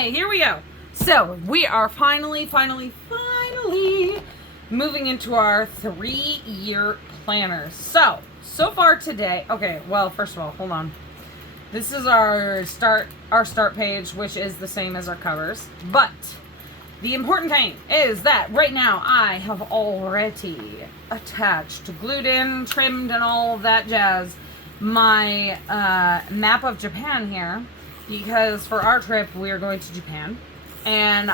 Okay, here we go. So, we are finally moving into our 3-year planners. So far today, okay, well, first of all, hold on. This is our start page, which is the same as our covers. But the important thing is that right now I have already attached, glued in, trimmed, and all of that jazz, my map of Japan here, because for our trip we are going to Japan. And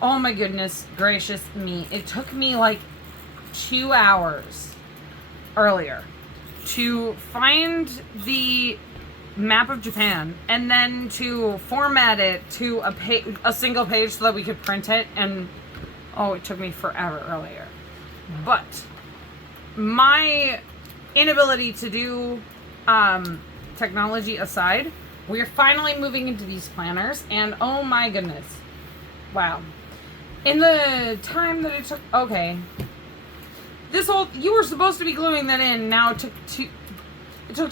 oh my goodness gracious me, it took me like 2 hours earlier to find the map of Japan and then to format it to a single page so that we could print it, and it took me forever earlier. But my inability to do technology aside, we're finally moving into these planners, and oh my goodness, wow. In the time that it took, you were supposed to be gluing that in, now it took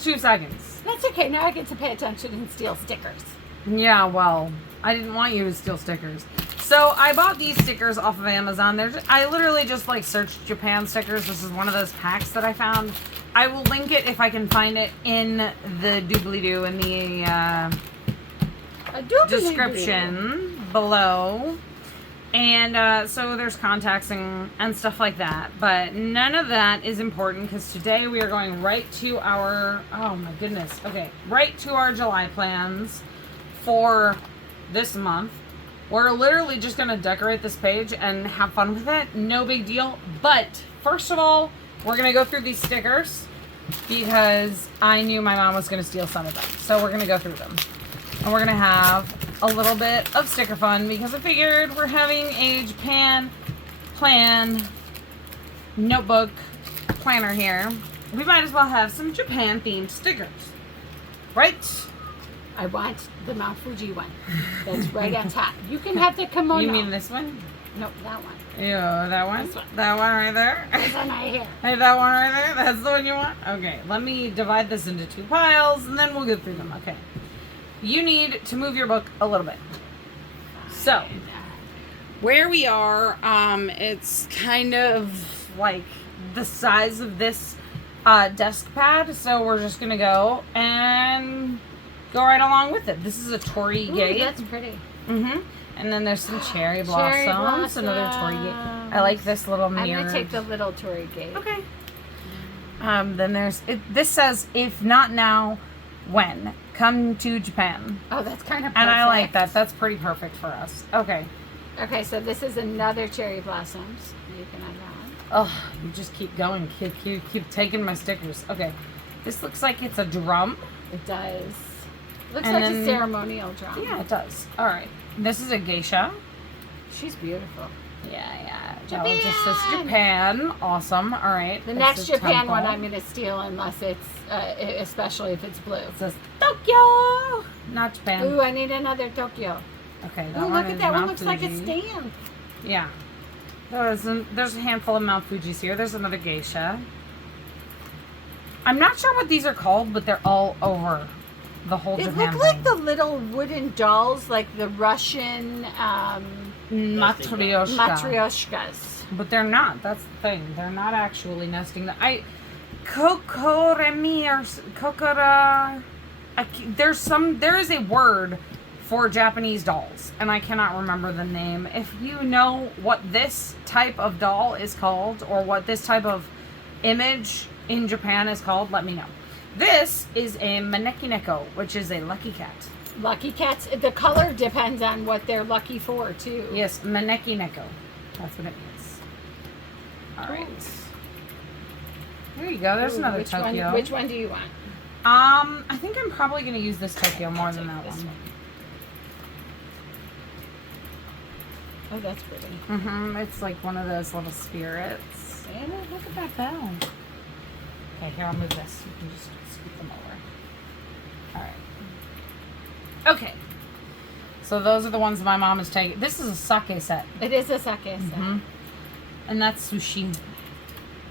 2 seconds. That's okay, now I get to pay attention and steal stickers. Yeah, well, I didn't want you to steal stickers. So I bought these stickers off of Amazon. I literally just searched Japan stickers. This is one of those packs that I found. I will link it if I can find it in the doobly-doo in the description below. And so there's contacts and stuff like that. But none of that is important because today we are going right to our, right to our July plans for this month. We're literally just going to decorate this page and have fun with it. No big deal. But first of all, we're going to go through these stickers because I knew my mom was going to steal some of them. So we're going to go through them. And we're going to have a little bit of sticker fun because I figured we're having a Japan plan notebook planner here. We might as well have some Japan themed stickers. Right? I want the Mount Fuji one. That's right on top. You can have the kimono. You mean this one? No, that one. Yeah, that one? This one. That one right there? This one right here. Hey, that one right there? That's the one you want? Okay, let me divide this into 2 piles and then we'll go through them. Okay. You need to move your book a little bit. So, where we are, it's kind of like the size of this desk pad. So we're just going to go and go right along with it. This is a Torii Gate. That's pretty. Mm-hmm. And then there's some cherry blossoms. Another Torii Gate. I like this little mirror. I'm going to take the little Torii Gate. Okay. Then there's, this says, if not now, when? Come to Japan. Oh, that's kind of perfect. And I like that. That's pretty perfect for us. Okay. Okay, so this is another cherry blossoms. You can have that one. Oh, you just keep going. Keep taking my stickers. Okay. This looks like it's a drum. It does. Looks like a ceremonial drum. Yeah, it does. All right. This is a geisha. She's beautiful. Yeah. Japan. It just says Japan. Awesome. All right. The next Japan one I'm going to steal unless it's, especially if it's blue. It says Tokyo. Not Japan. Ooh, I need another Tokyo. Okay. Ooh, look at that one. Looks like a stamp. Yeah. There's a handful of Mount Fuji's here. There's another geisha. I'm not sure what these are called, but they're all over the whole Japan thing. It looked like the little wooden dolls, like the Russian matryoshkas. But they're not. That's the thing. They're not actually nesting. Kokoremi or Kokora. There is a word for Japanese dolls, and I cannot remember the name. If you know what this type of doll is called, or what this type of image in Japan is called, let me know. This is a maneki neko, which is a lucky cat. Lucky cats. The color depends on what they're lucky for, too. Yes, maneki neko. That's what it means. All right. There you go. There's another Tokyo. Which one do you want? I think I'm probably going to use this Tokyo more than that one. Oh, that's pretty. Mm-hmm. It's like one of those little spirits. And look at that bell. Okay, here, I'll move this. You can just scoot them over. All right. Okay. So those are the ones my mom is taking. This is a sake set. It is a sake set. Mm-hmm. And that's sushi.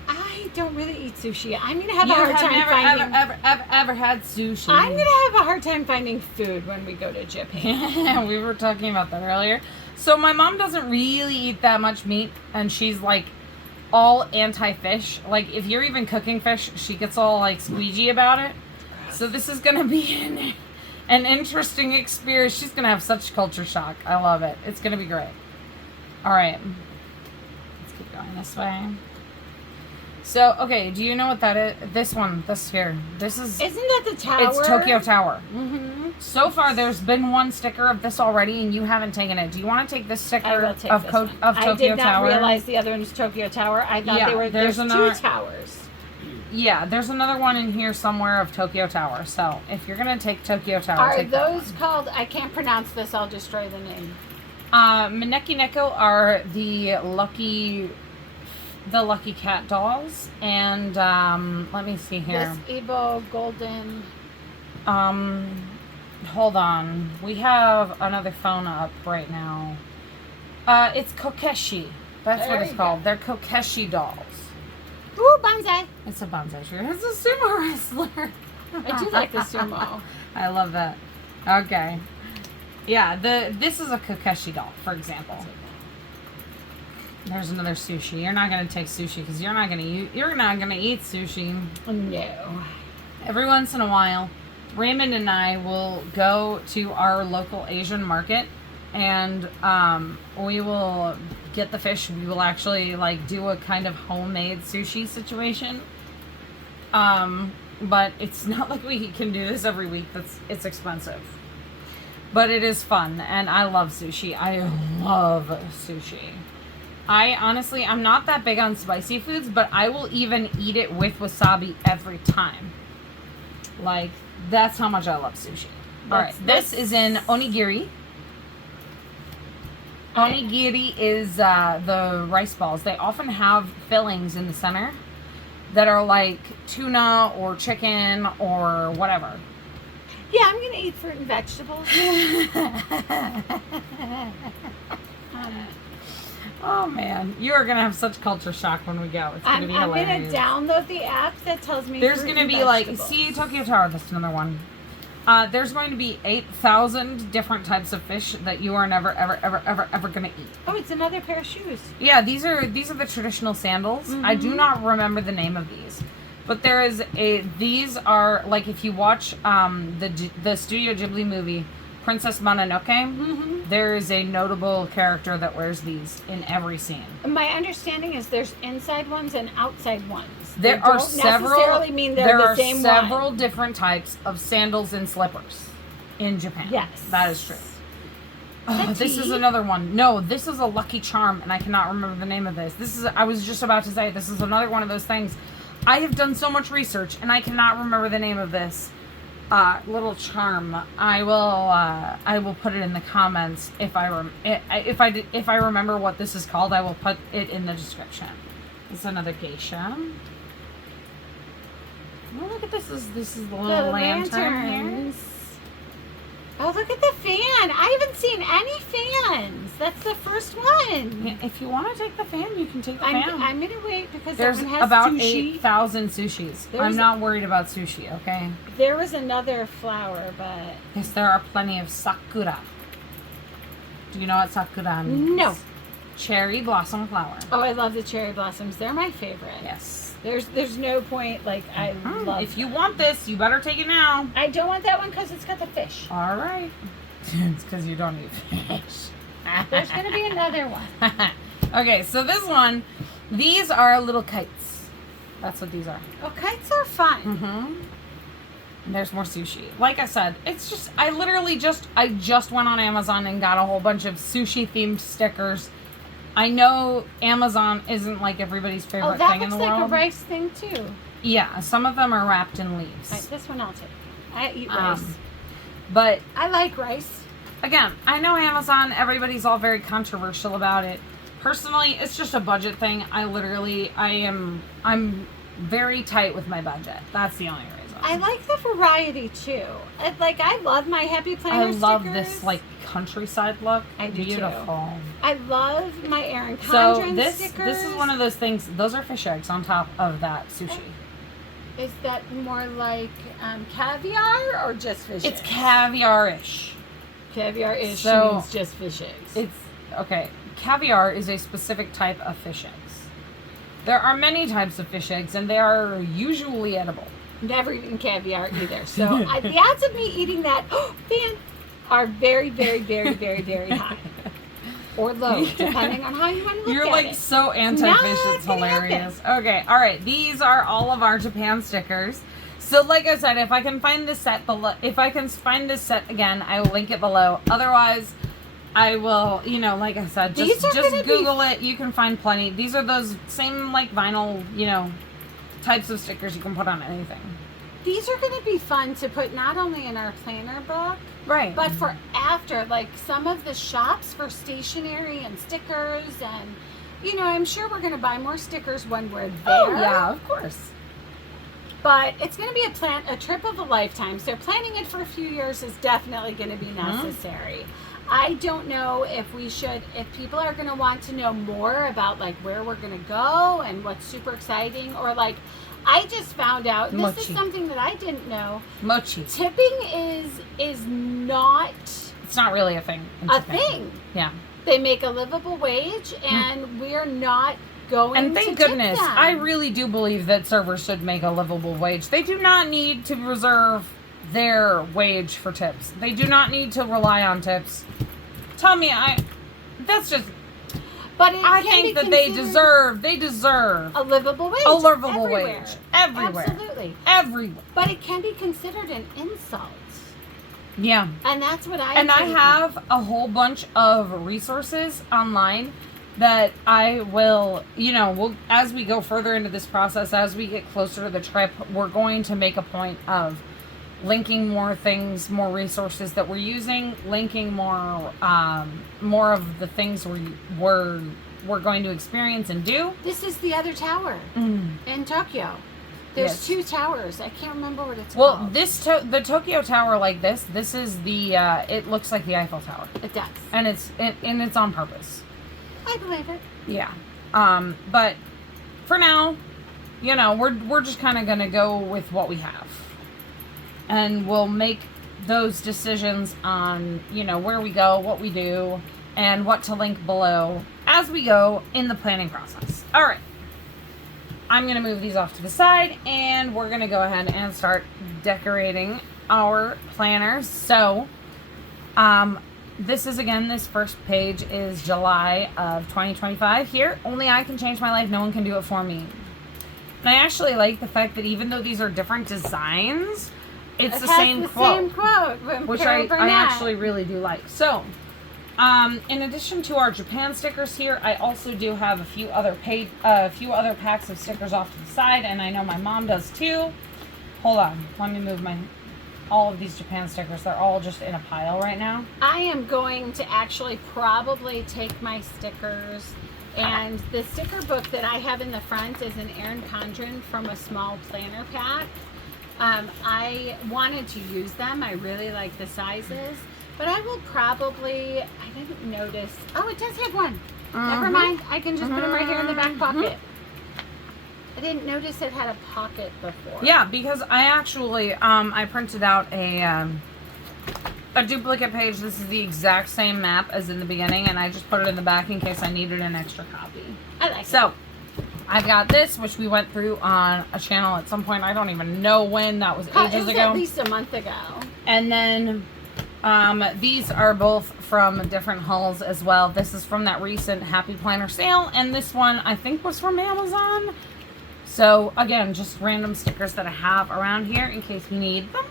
I don't really eat sushi. I'm gonna have You a hard have time never, finding. ever had sushi. I'm gonna have a hard time finding food when we go to Japan. We were talking about that earlier. So my mom doesn't really eat that much meat, and she's like all anti-fish. Like if you're even cooking fish, she gets all like squeegee about it. So this is gonna be an interesting experience. She's gonna have such culture shock. I love it. It's gonna be great. All right, let's keep going this way. So, okay, do you know what that is? This here. This is... Isn't that the tower? It's Tokyo Tower. Mm-hmm. So far, there's been one sticker of this already, and you haven't taken it. Do you want to take this sticker I will take of this one. Tokyo Tower? I did not realize the other one was Tokyo Tower. I thought Yeah, there's another- two towers. Yeah, there's another one in here somewhere of Tokyo Tower. So, if you're going to take Tokyo Tower, Are take that those one. called, I can't pronounce this, I'll destroy the name. Maneki Neko are the lucky cat dolls, and let me see here. This Evo Golden. Hold on. We have another phone up right now. It's Kokeshi. That's There what it's you called. They're Kokeshi dolls. Ooh, bonsai. It's a bonsai tree. It's a sumo wrestler. I do like the sumo. I love that. Okay. Yeah, this is a Kokeshi doll, for example. There's another sushi. You're not gonna take sushi because you're not gonna eat sushi. No. Every once in a while, Raymond and I will go to our local Asian market, and we will get the fish. We will actually like do a kind of homemade sushi situation. But it's not like we can do this every week. It's expensive. But it is fun, and I love sushi. I love sushi. I'm not that big on spicy foods, but I will even eat it with wasabi every time. Like, that's how much I love sushi. Alright, this is in onigiri. Onigiri is the rice balls. They often have fillings in the center that are like tuna or chicken or whatever. Yeah, I'm going to eat fruit and vegetables. Oh man, you are gonna have such culture shock when we go. It's gonna be hilarious. I'm gonna download the app that tells me. There's fruit gonna and be like, vegetables. see Tokyo Tower. That's another one. There's going to be 8,000 different types of fish that you are never ever gonna eat. Oh, it's another pair of shoes. Yeah, these are the traditional sandals. Mm-hmm. I do not remember the name of these, but these are like if you watch the Studio Ghibli movie Princess Mononoke. Mm-hmm. There is a notable character that wears these in every scene. My understanding is there's inside ones and outside ones. There They are don't several. necessarily mean they're There the are same several one. different types of sandals and slippers in Japan. Yes, that is true. that This is tea? another one. No, this is a Lucky Charm, and I cannot remember the name of this. I was just about to say this is another one of those things. I have done so much research, and I cannot remember the name of this little charm. I will put it in the comments if I remember what this is called. I will put it in the description. It's another geisha. Oh, look at this! This is the little lantern here. lanterns. Oh, look at the fan! I haven't seen any fans. That's the first one. Yeah, if you want to take the fan, you can take the fan. I'm gonna wait because There's that one has about sushi. 8,000 sushis. I'm not worried about sushi, okay? There was another flower, but Yes, there are plenty of sakura. Do you know what sakura means? no. Cherry blossom flower. Oh, I love the cherry blossoms. They're my favorite. Yes. There's no point. Like I love. If you want this, you better take it now. I don't want that one because it's got the fish. All right. It's because you don't eat fish. There's gonna be another one. Okay, so this one, these are little kites. That's what these are. Oh, kites are fun. Mm-hmm. And there's more sushi. Like I said, it's just, I just went on Amazon and got a whole bunch of sushi themed stickers. I know Amazon isn't like everybody's favorite Oh, that thing in looks the like world. a rice thing too. Yeah, some of them are wrapped in leaves. Right, this one I'll take. I eat rice. But I like rice. again, I know Amazon, everybody's all very controversial about it. Personally, it's just a budget thing. I'm very tight with my budget. That's the only reason. I like the variety too. I love my Happy Planner stickers. I love this like countryside look. I do Beautiful. Too. I love my Erin So Condren stickers. this is one of those things. Those are fish eggs on top of that sushi. Is that more like caviar or just fish It's eggs? caviar-ish. Caviar-ish So, means just fish eggs. It's okay. Caviar is a specific type of fish eggs. There are many types of fish eggs, and they are usually edible. Never eaten caviar either. So the odds of me eating that fan are very, very, very, very, very high. Or low, depending on how you want to look You're at like it. so anti-fish, it's gonna hilarious. Okay, all right. These are all of our Japan stickers. So, like I said, if I can find this set below, if I can find this set again, I will link it below. Otherwise, I will, like I said, just Google it. You can find plenty. These are those same like vinyl, types of stickers you can put on anything. These are going to be fun to put not only in our planner book, right, but for after, like some of the shops for stationery and stickers, and I'm sure we're going to buy more stickers when we're there. Oh yeah, of course. But it's going to be a trip of a lifetime. So planning it for a few years is definitely going to be necessary. I don't know if people are going to want to know more about like where we're going to go and what's super exciting, or like I just found out, and this is something that I didn't know. Mochi. Tipping is not... It's not really a thing. A thing. Yeah. They make a livable wage, and we're not going and thank to goodness, tip them. I really do believe that servers should make a livable wage. They do not need to reserve their wage for tips. They do not need to rely on tips. Tell me, that's just... But I think that they deserve a livable wage. A livable everywhere. wage. Everywhere. Absolutely. Everywhere. But it can be considered an insult. Yeah. And that's what I have a whole bunch of resources online that I will, as we go further into this process, as we get closer to the trip, we're going to make a point of linking more things, more resources that we're using, linking more of the things we're going to experience and do. This is the other tower in Tokyo. There's two towers. I can't remember what it's called. Well, the Tokyo Tower like this is the it looks like the Eiffel Tower. It does. And it's on purpose. I believe it. Yeah. But for now, we're just kind of going to go with what we have. And we'll make those decisions on, where we go, what we do, and what to link below as we go in the planning process. All right. I'm going to move these off to the side, and we're going to go ahead and start decorating our planners. So, this first page is July of 2025 here. Only I can change my life. No one can do it for me. And I actually like the fact that even though these are different designs, it's the same quote. Which I actually really do like. So, in addition to our Japan stickers here, I also do have a few other packs of stickers off to the side, and I know my mom does too. Hold on, let me move all of these Japan stickers. They're all just in a pile right now. I am going to actually probably take my stickers, and the sticker book that I have in the front is an Erin Condren from a small planner pack. I wanted to use them. I really like the sizes. But I will probably, I didn't notice. Oh, it does have one. Never mind. I can just put them right here in the back pocket. I didn't notice it had a pocket before. Yeah, because I actually, I printed out a duplicate page. This is the exact same map as in the beginning, and I just put it in the back in case I needed an extra copy. I like it. So, I've got this, which we went through on a channel at some point. I don't even know when. That was ages ago. At least a month ago. And then... these are both from different hauls as well. This is from that recent Happy Planner sale, and this one I think was from Amazon. So again, just random stickers that I have around here in case we need them.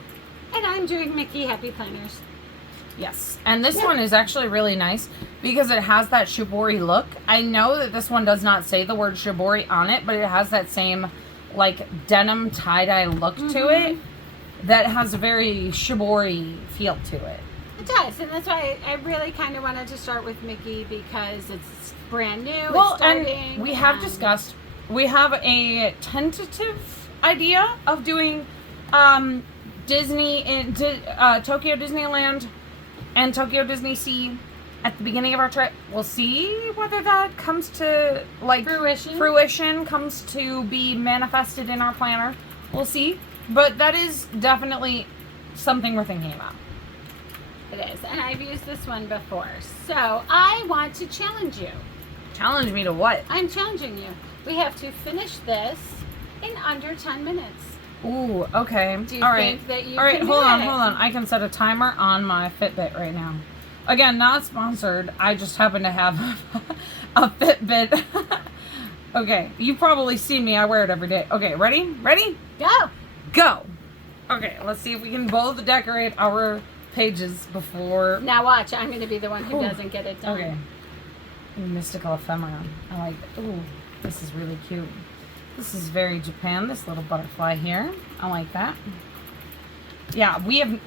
And I'm doing Mickey Happy Planners. Yes, and this one is actually really nice because it has that shibori look. I know that this one does not say the word shibori on it, but it has that same like denim tie-dye look to it. That has a very shibori feel to it. It does, and that's why I really kind of wanted to start with Mickey because it's brand new. Well, it's starting, and we have discussed, we have a tentative idea of doing Disney in Tokyo Disneyland and Tokyo Disney Sea at the beginning of our trip. We'll see whether that comes to like fruition comes to be manifested in our planner. We'll see. But that is definitely something we're thinking about. It is, and I've used this one before. So I want to challenge you. Challenge me to what? I'm challenging you. We have to finish this in under 10 minutes. Ooh, okay. Do you think that you can do hold on, it? hold on. I can set a timer on my Fitbit right now. Again, not sponsored. I just happen to have a Fitbit. Okay, you've probably seen me. I wear it every day. Okay, ready? Ready? Go. Go. Okay, let's see if we can both decorate our pages before. Now watch. I'm going to be the one who doesn't get it done. Okay. Mystical ephemera. I like. Ooh, this is really cute. This is very Japan. This little butterfly here. I like that. Yeah, we have.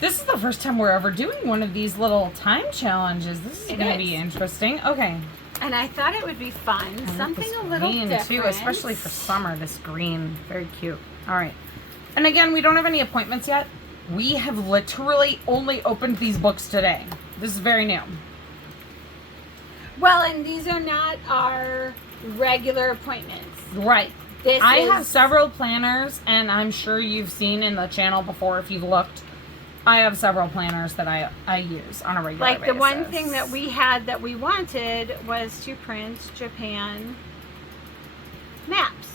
This is the first time we're ever doing one of these little time challenges. This is going to be interesting. Okay. And I thought it would be fun. Something a little different. Too, especially for summer. This green, very cute. All right. And again, we don't have any appointments yet. We have literally only opened these books today. This is very new. Well, and these are not our regular appointments. Right. I have several planners, and I'm sure you've seen in the channel before if you've looked. I have several planners that I use on a regular basis. Like the one thing that we had that we wanted was to print Japan maps.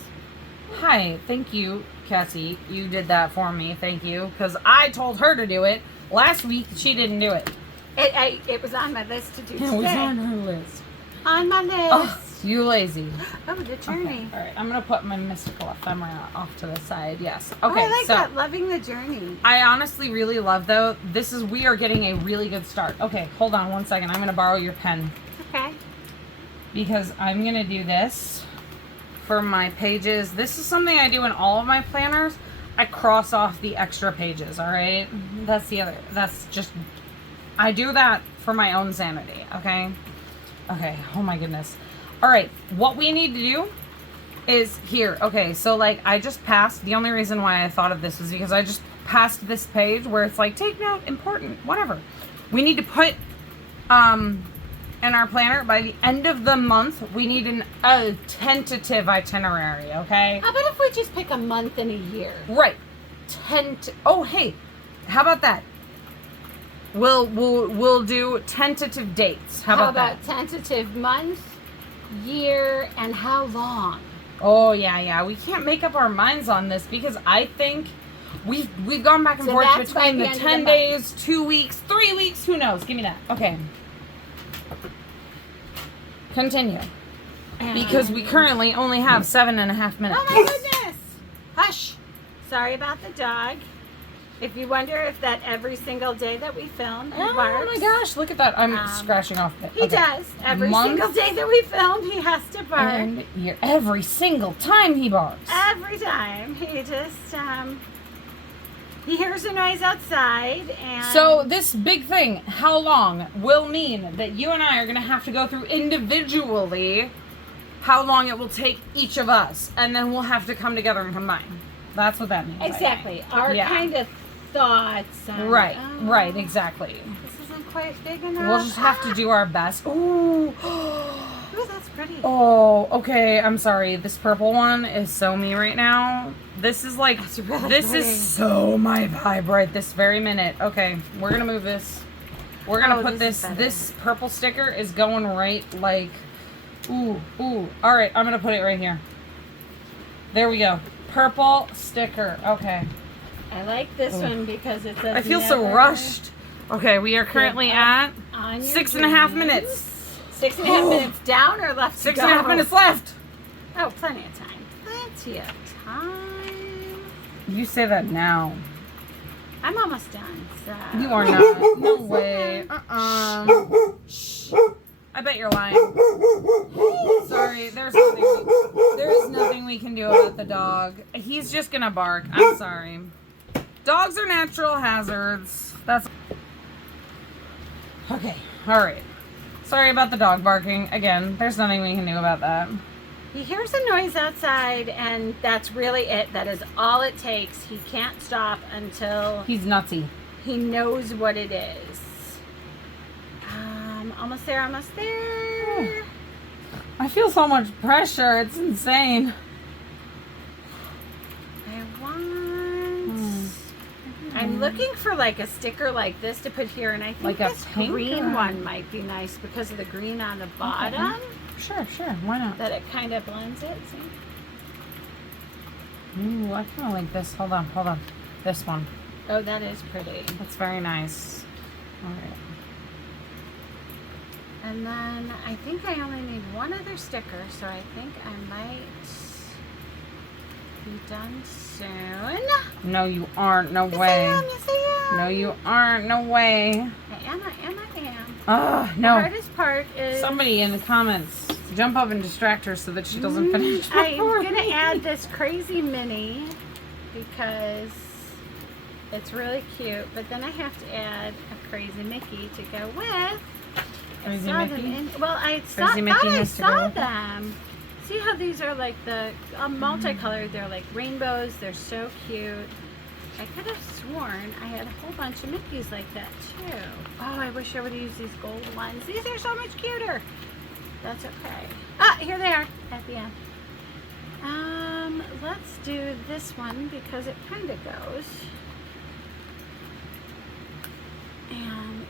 Hi, thank you, Cassie. You did that for me. Thank you. Because I told her to do it. Last week, she didn't do it. It was on my list to do today. It was on her list. On my list. Oh, you lazy. Oh, the journey. Okay. All right, I'm going to put my mystical ephemera off to the side. Yes. Okay, oh, I like that. Loving the journey. I honestly really love, though, we are getting a really good start. Okay, hold on one second. I'm going to borrow your pen. Okay. Because I'm going to do this for my pages. This is something I do in all of my planners. I cross off the extra pages, all right? I do that for my own sanity, okay? Okay, oh my goodness. All right, what we need to do is here. Okay, so like I just passed, the only reason why I thought of this is because I just passed this page where it's like, take note, important, whatever. We need to put, in our planner, by the end of the month, we need a tentative itinerary, okay? How about if we just pick a month and a year? Right. Oh, hey, how about that? We'll do tentative dates. How about that? Tentative month, year, and how long? Oh yeah. We can't make up our minds on this because I think we've gone back and forth between the 10 days, 2 weeks, 3 weeks. Who knows? Give me that. Okay. Continue. Because we currently only have 7.5 minutes. Oh my goodness! Hush. Sorry about the dog. If you wonder if that every single day that we film, he barks. Oh my gosh, look at that. I'm scratching off it. He does. Every single day that we film, he has to bark. And every single time he barks. Every time. He just, he hears a noise outside and... So this big thing, how long, will mean that you and I are going to have to go through individually how long it will take each of us. And then we'll have to come together and combine. That's what that means. Exactly. Our kind of thoughts. Right, exactly. This isn't quite big enough. We'll just have to do our best. Ooh. Ooh, that's pretty. Oh, okay. I'm sorry. This purple one is so me right now. This is like, really this pretty. is so my vibe right this very minute. Okay, we're going to move this. We're going to put this purple sticker is going right like, ooh. All right, I'm going to put it right here. There we go. Purple sticker. Okay. I like this one because it says I feel so rushed. Okay, we are currently at 6.5 minutes. 6.5 minutes down or left to go? 6.5 minutes left. Oh, plenty of time. Plenty of time. You say that now. I'm almost done. So. You are not. No way. Shh. I bet you're lying. Sorry, there's nothing we can do about the dog. He's just gonna bark. I'm sorry. Dogs are natural hazards. That's okay. All right. Sorry about the dog barking. Again, there's nothing we can do about that. He hears a noise outside, and that's really it. That is all it takes. He can't stop until He's nutsy. he knows what it is. Almost there, almost there. I feel so much pressure. It's insane. I'm looking for like a sticker like this to put here, and I think Like a this pink green or- one might be nice because of the green on the bottom. Sure. Why not? That it kind of blends it. See? Ooh, I kind of like this. Hold on. This one. Oh, that is pretty. That's very nice. All right. And then I think I only need one other sticker, so I think I might be done soon. No, you aren't. No Yes, way. I am. Yes, I am. No, you aren't. No way. I am. Oh, The no. hardest part is Somebody in the comments jump up and distract her so that she doesn't finish. I'm going to add this crazy mini because it's really cute, but then I have to add a crazy Mickey to go with. Crazy I saw Mickey? them in, well, I Crazy thought Mickey I has to go saw with it? them. See how these are like the multicolored? They're like rainbows. They're so cute. I could have sworn I had a whole bunch of Mickeys like that too. Oh, I wish I would have used these gold ones. These are so much cuter. That's okay. Ah, here they are at the end. Let's do this one because it kind of goes. And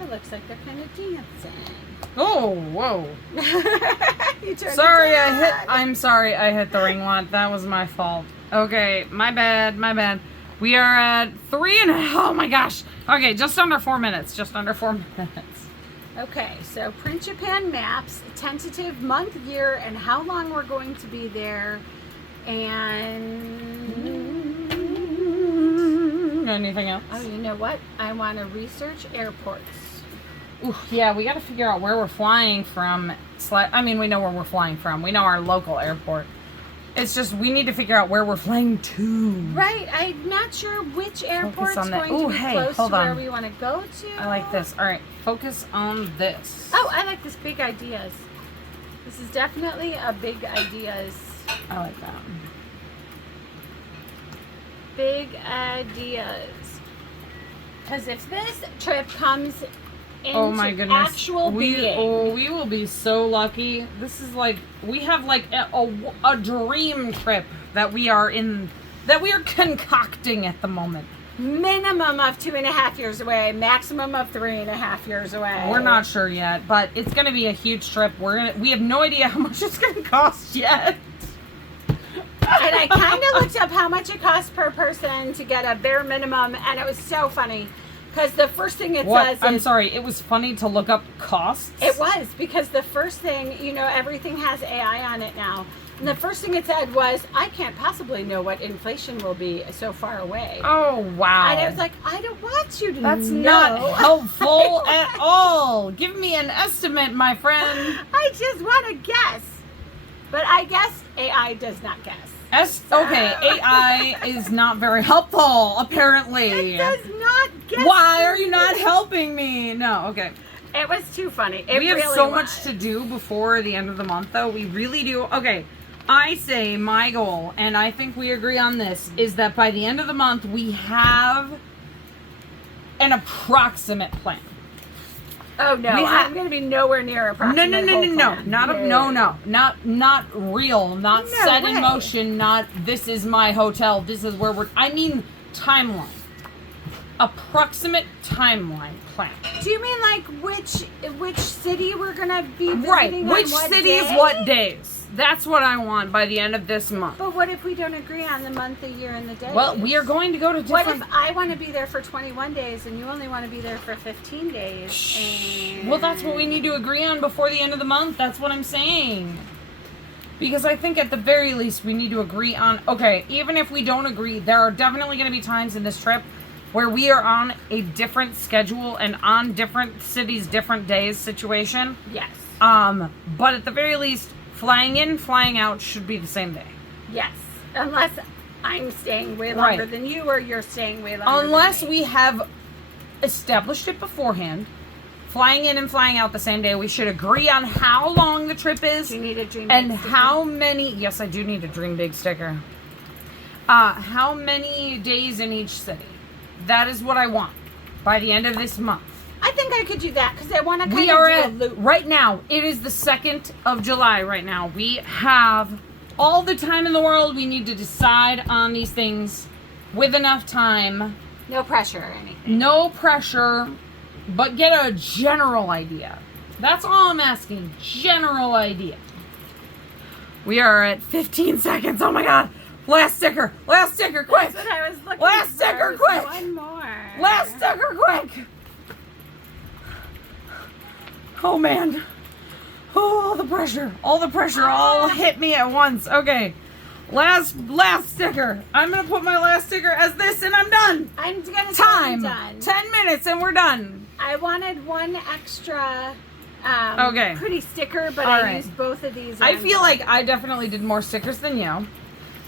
it looks like they're kind of dancing. Oh, whoa. You turned Sorry, it down. I'm sorry I hit the ring light. That was my fault. Okay, my bad. We are at 3.5. Oh my gosh. Okay, just under 4 minutes. Okay, so Print Japan maps, tentative month, year, and how long we're going to be there, and Anything else? oh, you know what? I want to research airports. Ooh, yeah, we got to figure out where we're flying from. I mean, we know where we're flying from. We know our local airport. It's just we need to figure out where we're flying to. Right, I'm not sure which airport's on that. going Ooh, to be hey, close hold to where on. we want to go to. I like this. All right, focus on this. Oh, I like this big ideas. This is definitely a big ideas. I like that. Big ideas. Because if this trip comes into Oh my goodness. actual being, we will be so lucky. This is like, we have like a dream trip that we are concocting at the moment. minimum of 2.5 years away, maximum of 3.5 years away. We're not sure yet, but it's going to be a huge trip. We have no idea how much it's going to cost yet. And I kind of looked up how much it costs per person to get a bare minimum, and it was so funny. Because the first thing it says is... I'm sorry, it was funny to look up costs? It was, because the first thing, everything has AI on it now. And the first thing it said was, I can't possibly know what inflation will be so far away. Oh, wow. And I was like, I don't want you to know. That's not helpful at all. Give me an estimate, my friend. I just want to guess. But I guess AI does not guess. Okay, AI is not very helpful, apparently. It does not guess. Why are you not helping me? No, okay. It was too funny. We have so much to do before the end of the month, though. We really do. Okay, I say my goal, and I think we agree on this, is that by the end of the month, we have an approximate plan. Oh no, I'm going to be nowhere near approximate. No. Not real, not No set way. in motion, not this is my hotel, this is where I mean timeline. Approximate timeline plan. Do you mean like which city we're going to be visiting Right, on which what cities, day? what days. That's what I want by the end of this month. But what if we don't agree on the month, the year, and the day? Well, we are going to go to different... What if I want to be there for 21 days and you only want to be there for 15 days? And... Well, that's what we need to agree on before the end of the month. That's what I'm saying. Because I think at the very least we need to agree on... Okay, even if we don't agree, there are definitely going to be times in this trip where we are on a different schedule and on different cities, different days situation. Yes. But at the very least, flying in, flying out should be the same day. Yes. Unless I'm staying way longer than you or you're staying way longer Unless than me. we have established it beforehand flying in and flying out the same day. We should agree on how long the trip is. Do you need a Dream and Big sticker? how many. Yes, I do need a Dream Big sticker. How many days in each city? That is what I want by the end of this month. I think I could do that because I want to kind We of are do a at, loop. right now, it is the 2nd of July right now. We have all the time in the world. We need to decide on these things with enough time. No pressure or anything. No pressure, but get a general idea. That's all I'm asking. General idea. We are at 15 seconds. Oh my God. Last sticker. Last sticker. Quick. That's what I was looking Last for. sticker. Quick. One more. Last sticker. Quick. Oh man. Oh, all the pressure. All the pressure all hit me at once. Okay. Last sticker. I'm going to put my last sticker as this and I'm done. I'm gonna say Time. I'm done. 10 minutes and we're done. I wanted one extra Okay. pretty sticker, but All I right. used both of these. I on feel like I definitely did more stickers than you.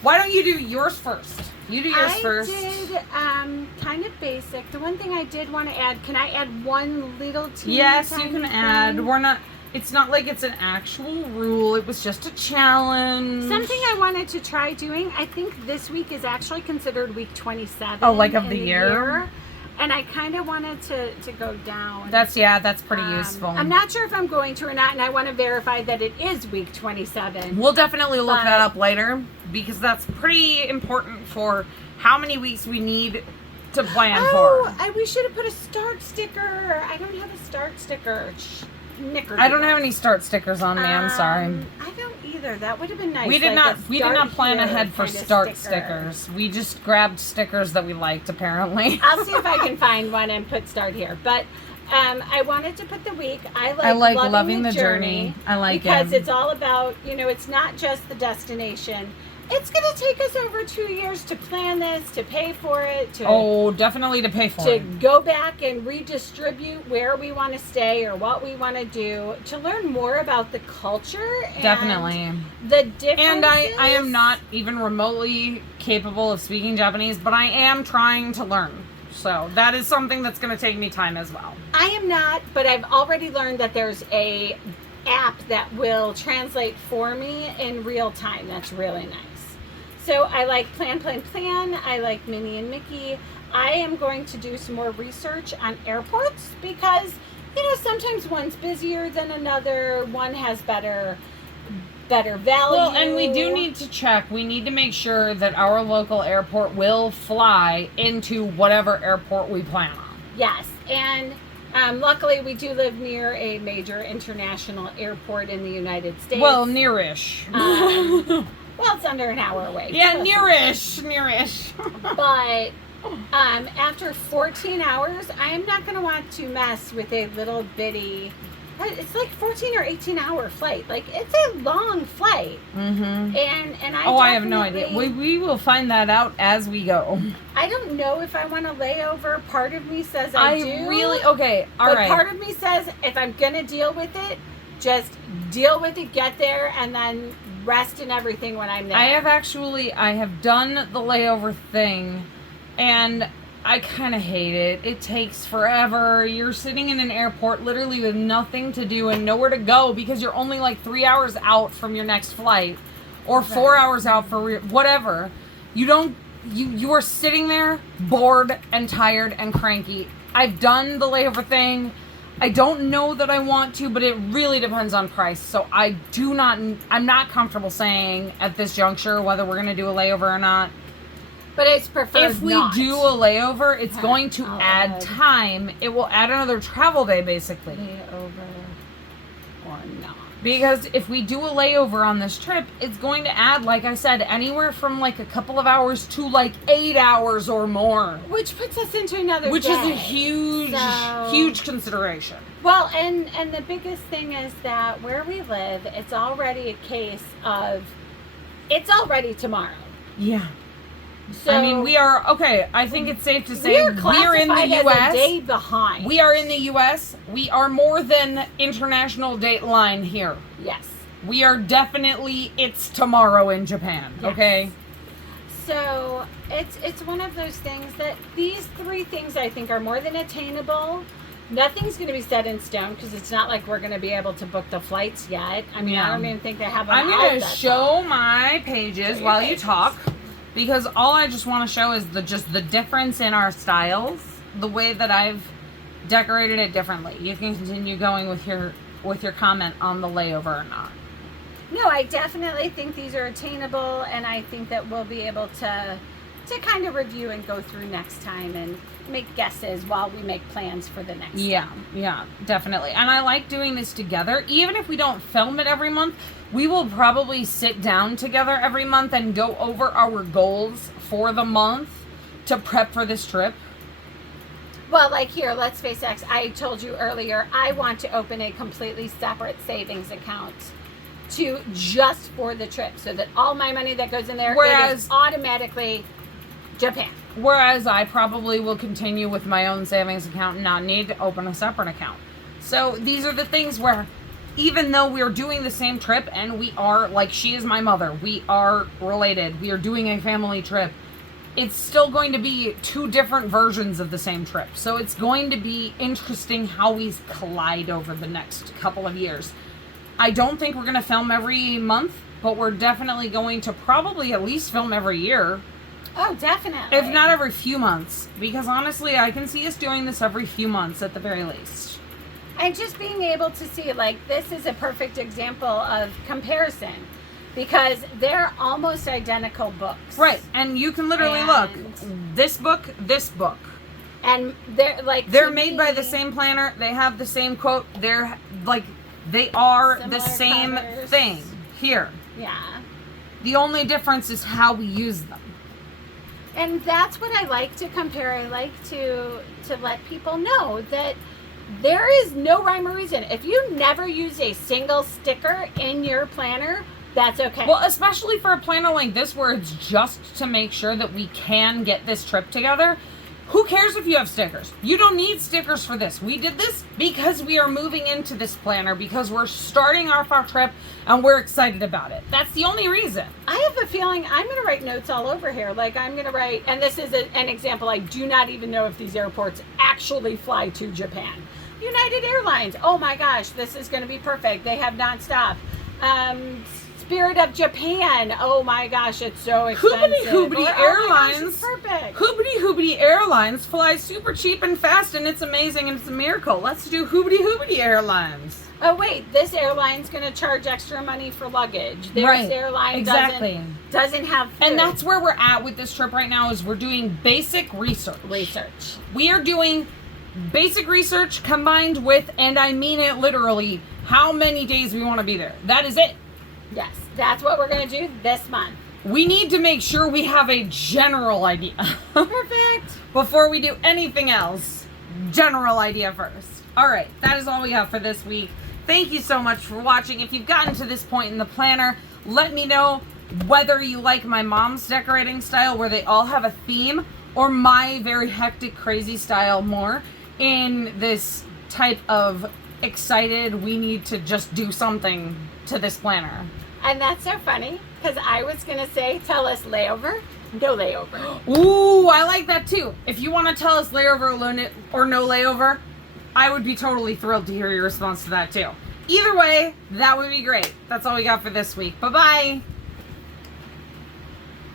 Why don't you do yours first? You do yours first. I did kind of basic. The one thing I did want to add, can I add one little teeny Yes, you tiny can add. thing? It's not like it's an actual rule. It was just a challenge. Something I wanted to try doing. I think this week is actually considered week 27. Oh, like of in the year? And I kind of wanted to go down. That's pretty useful. I'm not sure if I'm going to or not, and I want to verify that it is week 27. We'll definitely look But- that up later because that's pretty important for how many weeks we need to plan for. We should have put a start sticker. I don't have a start sticker. I don't have any start stickers on me. I'm sorry. I don't either. That would have been nice. We did like not start plan here ahead for kinda start sticker. stickers. We just grabbed stickers that we liked apparently. I'll see if I can find one and put start here. But I wanted to put the week. I like like loving the journey. I like because it. it's all about, it's not just the destination. It's going to take us over 2 years to plan this, to pay for it, to definitely to pay for to it. go back and redistribute where we want to stay or what we want to do, to learn more about the culture and Definitely. the differences. And I am not even remotely capable of speaking Japanese, but I am trying to learn. So that is something that's going to take me time as well. I am not, but I've already learned that there's a app that will translate for me in real time. That's really nice. So I like Plan. I like Minnie and Mickey. I am going to do some more research on airports because, sometimes one's busier than another. One has better value. Well, and we do need to check. We need to make sure that our local airport will fly into whatever airport we plan on. Yes, and luckily we do live near a major international airport in the United States. Well, nearish. Well, it's under an hour away. Yeah, So- nearish. But after 14 hours, I am not going to want to mess with a little bitty. It's like 14 or 18-hour flight. Like, it's a long flight. Mm-hmm. And I have no idea. We will find that out as we go. I don't know if I want to layover. Part of me says I do. Okay, all but right. part of me says if I'm going to deal with it, just deal with it, get there, and then rest and everything when I'm there. I have done the layover thing, and I kind of hate it. It takes forever. You're sitting in an airport literally with nothing to do and nowhere to go because you're only like 3 hours out from your next flight or 4 hours out for whatever. You are sitting there bored and tired and cranky. I've done the layover thing. I don't know that I want to, but it really depends on price. So I'm not comfortable saying at this juncture whether we're going to do a layover or not. But it's preferred If we not. do a layover, it's going to I'll add add. time. It will add another travel day, basically. Layover or not. Because if we do a layover on this trip, it's going to add, like I said, anywhere from like a couple of hours to like 8 hours or more. Which puts us into another Which day. is a huge consideration. Well, and the biggest thing is that where we live, it's already a case of it's already tomorrow. Yeah. So I mean, we are, okay, I think it's safe to say we're we're in the classified as a U.S. day behind. We are in the U.S. We are more than international date line here. Yes. We are definitely, it's tomorrow in Japan, Yes. okay? So it's one of those things that these three things I think are more than attainable. Nothing's going to be set in stone because it's not like we're going to be able to book the flights yet. I mean, I don't even think they have them. I'm going to show my pages while you talk, because all I just want to show is the difference in our styles, the way that I've decorated it differently. You can continue going with your comment on the layover or not. No, I definitely think these are attainable, and I think that we'll be able to kind of review and go through next time and make guesses while we make plans for the next time. Yeah, definitely. And I like doing this together. Even if we don't film it every month, we will probably sit down together every month and go over our goals for the month to prep for this trip. Well, like here, let's face it, I told you earlier, I want to open a completely separate savings account just for the trip, so that all my money that goes in there is automatically Japan. Whereas I probably will continue with my own savings account and not need to open a separate account. So these are the things where, even though we're doing the same trip and we are, like, she is my mother, we are related, we are doing a family trip, it's still going to be two different versions of the same trip. So it's going to be interesting how we collide over the next couple of years. I don't think we're going to film every month, but we're definitely going to probably at least film every year. Oh, definitely. If not every few months. Because honestly, I can see us doing this every few months at the very least. And just being able to see, like, this is a perfect example of comparison. Because they're almost identical books. Right. And you can literally look. This book. And they're made by the same planner. They have the same quote. They're like, they are the same thing here. Yeah. The only difference is how we use them. And that's what I like to compare. I like to let people know that there is no rhyme or reason. If you never use a single sticker in your planner, that's okay. Well, especially for a planner like this where it's just to make sure that we can get this trip together. Who cares if you have stickers? You don't need stickers for this. We did this because we are moving into this planner, because we're starting off our trip and we're excited about it. That's the only reason. I have a feeling I'm going to write notes all over here. Like, I'm going to write, and this is an example, I do not even know if these airports actually fly to Japan. United Airlines, oh my gosh, this is going to be perfect. They have nonstop. Spirit of Japan, oh my gosh, it's so expensive. Hoobity Airlines, perfect. Hoobity Airlines flies super cheap and fast, and it's amazing, and it's a miracle. Let's do Hoobity Airlines. Oh wait, this airline's going to charge extra money for luggage. This airline doesn't have food. And that's where we're at with this trip right now, is we're doing basic research. We are doing basic research combined with, and I mean it literally, how many days we want to be there. That is it. Yes, that's what we're going to do this month. We need to make sure we have a general idea. Perfect. Before we do anything else, general idea first. All right, that is all we have for this week. Thank you so much for watching. If you've gotten to this point in the planner, let me know whether you like my mom's decorating style where they all have a theme, or my very hectic, crazy style more in this type of excited, we need to just do something to this planner. And that's so funny, because I was going to say, tell us layover, no layover. Ooh, I like that too. If you want to tell us layover or no layover, I would be totally thrilled to hear your response to that too. Either way, that would be great. That's all we got for this week. Bye-bye.